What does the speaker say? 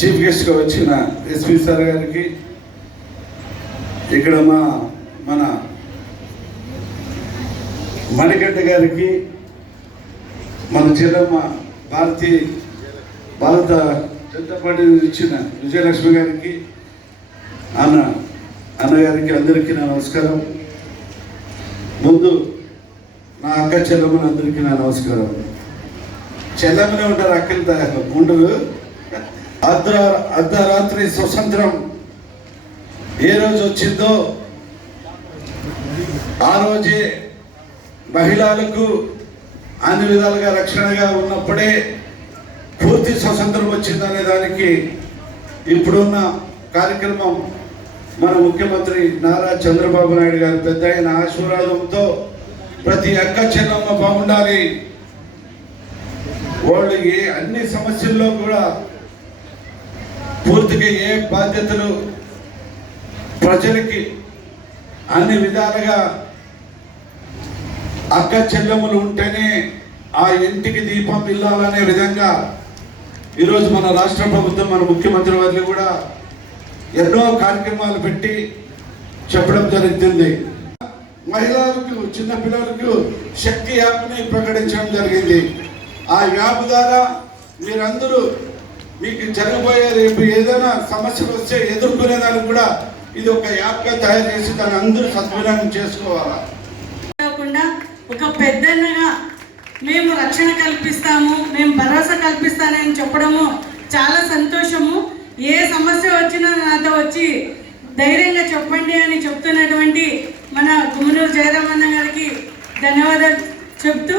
Chief గెస్ట్గా వచ్చిన SP sir గారికి, ఇక్కడ మన మణికంఠ గారికి, మన చెల్లమ్మ భారత జనతా పార్టీ ఇచ్చిన విజయలక్ష్మి గారికి, అన్నగారికి, అందరికీ నా నమస్కారం. ముందు నా అక్క చెల్లమ్మని అందరికీ నా నమస్కారం. చెల్లమ్మనే ఉంటారు, అక్కలు ఉండదు. అర్ధరాత్రి స్వతంత్రం ఏ రోజు వచ్చిందో ఆ రోజే మహిళలకు అన్ని విధాలుగా రక్షణగా ఉన్నప్పుడే పూర్తి స్వతంత్రం వచ్చిందనే దానికి ఇప్పుడున్న కార్యక్రమం మన ముఖ్యమంత్రి నారా చంద్రబాబు నాయుడు గారు పెద్ద ఆయన ఆశీర్వాదంతో ప్రతి అక్క చెల్లమ్మ బాగుండాలి, వాళ్ళు అన్ని సమస్యల్లో కూడా పూర్తిగా ఏ బాధ్యతలు ప్రజలకి అన్ని విధాలుగా అక్క చెల్లెములు ఉంటేనే ఆ ఇంటికి దీపం ఇల్లాలనే విధంగా ఈరోజు మన రాష్ట్ర ప్రభుత్వం, మన ముఖ్యమంత్రి వారిని కూడా ఎన్నో కార్యక్రమాలు పెట్టి చెప్పడం జరుగుతుంది. మహిళలకు, చిన్న పిల్లలకు శక్తి యాప్ని ప్రకటించడం జరిగింది. ఆ యాప్ ద్వారా మీరందరూ మీకు జరగబోయే రేపు ఏదైనా సమస్యలు వస్తే ఎదుర్కొనేదానికి కూడా ఇది ఒక యాప్గా తయారు చేసి దాన్ని అందరూ సద్వినియోగం చేసుకోవాలా. ఒక పెద్దన్నగా మేము రక్షణ కల్పిస్తాము, మేము భరోసా కల్పిస్తానని చెప్పడము చాలా సంతోషము. ఏ సమస్య వచ్చినా నాతో వచ్చి ధైర్యంగా చెప్పండి అని చెప్తున్నటువంటి మన గుమ్మనూరు జయరామన్న గారికి ధన్యవాదాలు చెప్తూ